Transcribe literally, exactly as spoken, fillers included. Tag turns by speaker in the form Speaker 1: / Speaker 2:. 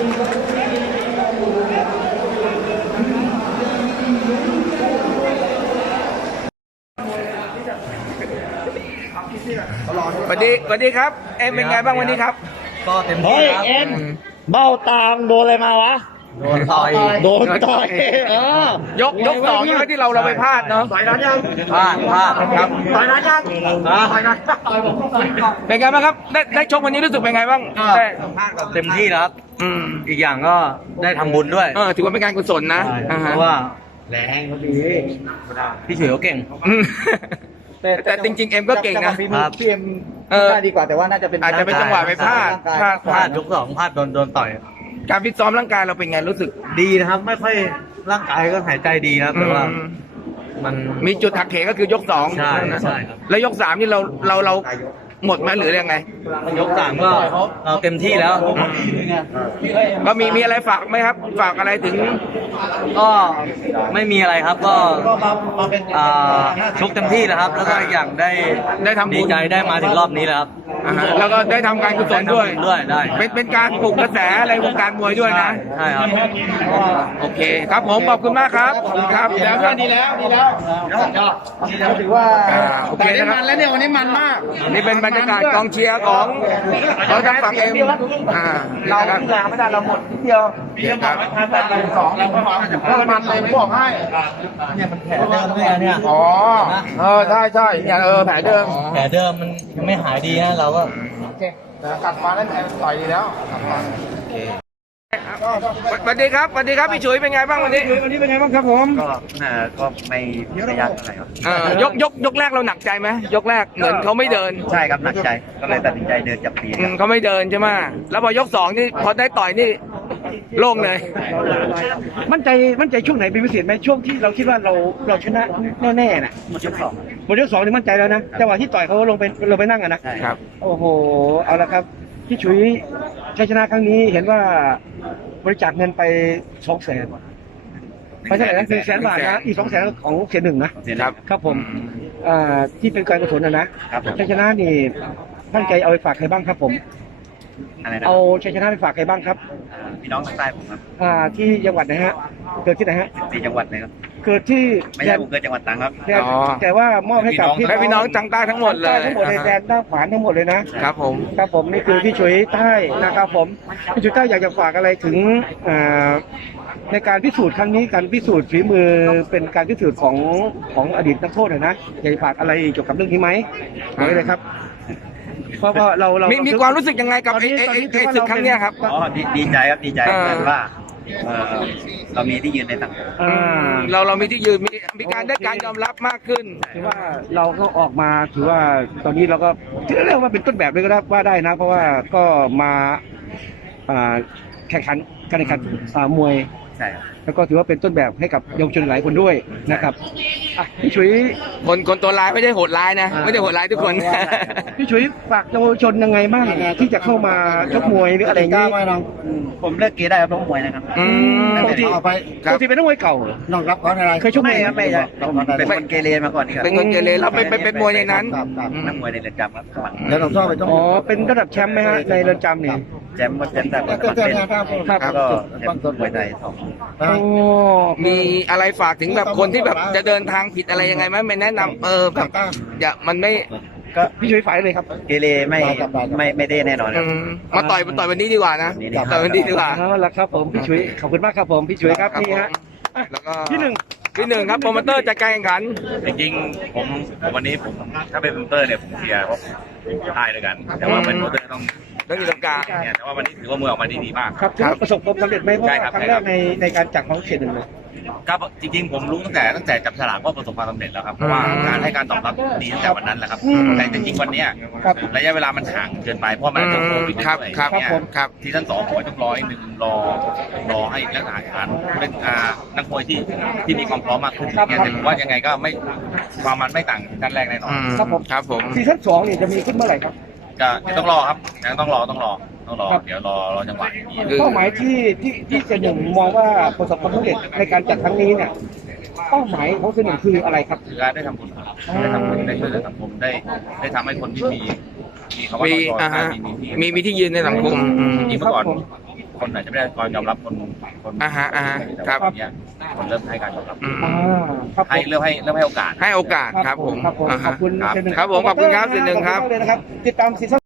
Speaker 1: สวัสดีสวัสดีครับเอ็มเป็นไงบ้างวันนี้ครับ
Speaker 2: ก็เต็มที่ครับ
Speaker 3: เอ็มเบ้าตามโดนอะไรมาวะ
Speaker 2: โดนต่อย
Speaker 3: โดนต่อยเออย
Speaker 1: กยกสองใช่ไหมที่เราเราไปพลาดเนาะ
Speaker 2: ต่อยนั้นยังพลาดพลาดครับต่อยนั้นยังต่อยนั้น
Speaker 1: เป็นไงบ้างครับได้ได้ชกวันนี้รู้สึกเป็นไงบ้าง
Speaker 2: ก็เต็มที่ครับอืมอีกอย่างก็ได้ทำบุญด้วย
Speaker 1: เออถือว่าเป็นการกุศลนะ
Speaker 2: เพราะว่าแรงเขาดีพี่เฉยเขาเก่ง
Speaker 1: แต่จริงๆเอ็มก็เก่งนะ
Speaker 3: พี่เอ็มได้ดีกว่าแต่ว่าน่าจะเป็น
Speaker 1: อาจจะเป็นจังหวะไปพลาด
Speaker 2: พลาดพลาดยกสองพลาดโดนโดนต่อย
Speaker 1: การฟิตซ้อมร่างกายเราเป็นไงรู้สึก
Speaker 2: ดีนะครับไม่ค่อยร่างกายก็หายใจดีนะแต่ว่ามัน
Speaker 1: มีจุดหักเหก็คือยกสอง
Speaker 2: ใช่ใช่ครับ
Speaker 1: แล้วยกสามนี่เราเราเราหมดไหมหรือยังไง
Speaker 2: ยกสามก็เราเต็มที่แล้ว
Speaker 1: ก็มีมีอะไรฝากไหมครับฝากอะไรถึง
Speaker 2: ก็ไม่มีอะไรครับก็ชกเต็มที่แล้วครับแล้วก็อย่างได้
Speaker 1: ได้ทำ
Speaker 2: ดีใจได้มาถึงรอบนี้แล้วครับ
Speaker 1: แล้วก็ได้ทำการกุศลด้วย
Speaker 2: ด้วยได้
Speaker 1: เป็นเป็นการปลุกกระแสอะไรวงการมวยด้วยนะ
Speaker 2: ใช่ครับ
Speaker 1: โอเคครับผมขอบคุณมากครับขอบคุณครับแล้วก็ดีแล้วดีแล้ว
Speaker 3: ถือว่า
Speaker 1: โอเคนะครับ
Speaker 3: แล้วเนี่ยวันนี้มันมาก
Speaker 1: นี่เป็นบรรยากาศกองเชียร์ของเราทางฝั่งเอ็มอ่า
Speaker 3: เราที่ลาไม่ได้เราหมดนิดเดียว
Speaker 1: เดียวครับ
Speaker 3: แปดสองแล้วก็มันเลยบอกให้
Speaker 2: เนี่ยมันแผลเดิมด้วยเนี่ย
Speaker 1: อ๋อเออใช่ใช่เนี่ยเออแผลเดิม
Speaker 2: แผลเดิมมันไม่หายดีนะเราก็
Speaker 3: โอเคกลับมาแล้วต่อยดีแล้วกลับมา
Speaker 1: โอเคสวัสดีครับสวัสดีครับพี่ฉุยเป็นไงบ้างวันนี้
Speaker 3: วันนี้เป็นไงบ้างครับผม
Speaker 2: ก็น่าก็ไม่ไม่ยากเท่าไหร่ครับ
Speaker 1: ยกยกยกแรกเราหนักใจไหมยกแรกเหมือนเขาไม่เดิน
Speaker 2: ใช่ครับหนักใจก็เลยตัดสินใจเดินจับปี
Speaker 1: เขาไม่เดินใช่ไหมแล้วพอยกสองนี่พอได้ต่อยนี่โล่งเลย
Speaker 3: มั่นใจมั่นใจช่วงไหนเป็นพิเศษไหมช่วงที่เราคิดว่าเราเราชนะแน่ๆน่ะ
Speaker 2: หมดยกสอง
Speaker 3: หมดยกสองนี่มั่นใจแล้วนะจังหวะที่ต่อยเขาลงไปลงไปนั่งอะนะครับโอ้โหเอาละครับพี่ฉุยชัยชนะครั้งนี้เห็นว่าบริจาคเงินไปสองแสนไม่ใช่นะหนึ่งแสนบาทนะอีกสองแสนของเสียหนึ่งนะครับครับผมอ่าที่เป็นการกุศลนะนะชัยชนะนี่ตั้งใจเอาไปฝากใครบ้างครับผมเอาชัยชนะไปฝากใครบ้างครับ
Speaker 2: พี่น้องทางใต้ผมครับ
Speaker 3: อ่าที่จังหวัดไหนฮะเกิดที่ไหนฮะ
Speaker 2: ที่จังหวัดไหนครับ
Speaker 3: เกิดที่
Speaker 2: ไม่ใช่ผมเกิดจังหวัดตรังครับ
Speaker 3: แต่ว่ามอบให้กับ
Speaker 1: พี่น้องทางใต้ทั้งหมดเลย
Speaker 3: ทั้งหมดในแดนด้านขวาทั้งหมดเลยนะครับ
Speaker 1: ผม
Speaker 3: ครับผมนี่คือพี่ฉุยใต้นะครับผมพี่ฉุยใต้อยากจะฝากอะไรถึงในการพิสูจน์ครั้งนี้การพิสูจน์ฝีมือเป็นการพิสูจน์ของของอดีตนักโทษนะอยากจะฝากอะไรเกี่ยวกับเรื่องนี้ไหมบอกเลยครับเพราะว่าเราเรา
Speaker 1: มีมีความรู้สึกยังไงกับไอ้ไอ้ไอ้ศึกครั้งนี้ครับ
Speaker 2: อ๋อดีใจครับดีใจว่าเรามีที่ยืนในสังคม
Speaker 1: เราเรามีที่ยืนมีมีการได้การยอมรับมากขึ้น
Speaker 3: ถือว่าเราก็ออกมาถือว่าตอนนี้เราก็เรียกว่าเป็นต้นแบบเลยก็ได้ว่าได้นะเพราะว่าก็มาแข่งขันการแข่งขันมวย
Speaker 2: ใช่
Speaker 3: แล้วก็ถือว่าเป็นต้นแบบให้กับเยาวชนหลายคนด้วยนะครับพี่ฉุย
Speaker 1: คนคนตัวร้ายไม่ได้โหดร้ายนะไม่ได้โหดร้ายทุกคน
Speaker 3: พี่ฉุยฝากเยาวชนยังไงบ้างที่จะเข้ามาชกมวยหรืออะไรอย่างนี้
Speaker 2: ผมเลิกเกย์ได้เพราะมวยนะครับ
Speaker 3: ปกติปกติเป็นนักมวยเก่า
Speaker 2: น้องรับเขาอะไร
Speaker 3: เคยชกมวย
Speaker 2: ไม่ใช่เป็นคนเกเรมาก่อนนี่ครับ
Speaker 1: เป็นคนเกเรแล้วไปเป็นมวยในนั้น
Speaker 2: นักมวยในเรือนจำครับ
Speaker 3: แล้วเราชอบไปอ๋อเป็นระดับแชมป์ไหมฮะในเรือนจำเนี่ย
Speaker 2: แชมป์แชมป์แต่ก็เป็นครับก็แชมป์ต้นมวยไทยสอง
Speaker 1: มีอะไรฝากถึงแบบคนที่แบบจะเดินทางผิดอะไรยังไงไหมไม่แนะนำเออแบบอย่ามันไม่
Speaker 3: ก็พี่ช่วยฝ่ายเลยครับ
Speaker 2: เกเรไม่ไม่ไม่ได้แน่นอนครับ
Speaker 1: มาต่อยมาต่อยวันนี้ดีกว่านะต่อยวันนี้ดีกว่า
Speaker 3: นั่นแหละครับผมพี่ช่วยขอบคุณมากครับผมพี่ช่วยครับนี่ฮะ
Speaker 1: แล้วก็ที่หนึ่งที่หนึ่งครับโปรโมเตอร์จัดการแข่งขัน
Speaker 4: จริงๆผมวันนี้ผมถ้าเป็นโปรโมเตอร์เนี่ยผมเชียร์เพราะทายด้วยกันแต่ว่าเป็นโปรโมเตอร์ต้อง
Speaker 1: ต้องอยู่ตรงกลาง
Speaker 4: เนี่ยแต่ว่าวันนี้ถือว่ามือออกมาดีๆมาก
Speaker 3: ครับประสบความสำเร็จไหมเพราะครั้งแรกในในการจัดของเขตหนึ่งเลย
Speaker 4: ครับจริงๆผมรู้ตั้งแต่ตั้งแต่จับฉลากก็ประสบความสำเร็จแล้วครับเพราะว่าการให้การตอบรับดีตั้งแต่วันนั้นแหละครับแต่จริงๆวันนี้ระยะเวลามันห่างเกินไปเพราะมันเกิดโควิดด้วยเนี่ยที่ท่านสองผมต้องรออีกหนึ่งรอรอให้นักอาหารเป็นนักมวยที่ที่มีความพร้อมมากขึ้นเนี่ยแต่ผมว่ายังไงก็ไม่ความมันไม่ต่างกันแรกแน่นอน
Speaker 1: ครับผมครับผม
Speaker 3: ซีซั่นสองนี่จะมีขึ้นเมื่อไหร่ครับ
Speaker 4: ก็ต้องรอครับยังต้องรอต้องรอต้องรอเดี๋ยวรอรอจังหวะ
Speaker 3: เป้าหมายที่ที่ที่เจหนึ่งมองว่าประสบความสำเร็จในการจัดครั้งนี้เนี่ยเป้าหมายของเจหนึ่งคืออะไรครับ
Speaker 4: คือการได้ทำบุญได้ทำบุญได้ช่วยเหลือสังคมได้ได้ทำให้คนที่มีมีคำว่า
Speaker 1: มีมีมีที่ยืนในสังคม
Speaker 4: จริงเมื่อก่อนคนอาจจะไม่ได้ก่อนยอมรับคนคน
Speaker 1: อ่าฮะอ่าฮะ
Speaker 4: แต่
Speaker 1: ครับ
Speaker 4: ว่าวันเนี้ยคนเริ่มให้การยอมรับ
Speaker 1: อืม
Speaker 3: อ่าครับผม
Speaker 4: ให้เริ่มให้เริ่มให้โอกาส
Speaker 1: ให้โอกาสครับผม
Speaker 3: ครับผม
Speaker 1: อ่า
Speaker 3: ข
Speaker 1: ฮะ
Speaker 3: อบคุณ
Speaker 4: ครับ
Speaker 3: เซนหนึ่ง
Speaker 1: ครับผมขอบคุณครับเซนหนึ่งครับ
Speaker 3: ขอณมากเลยนะครับติดตามซีซั่น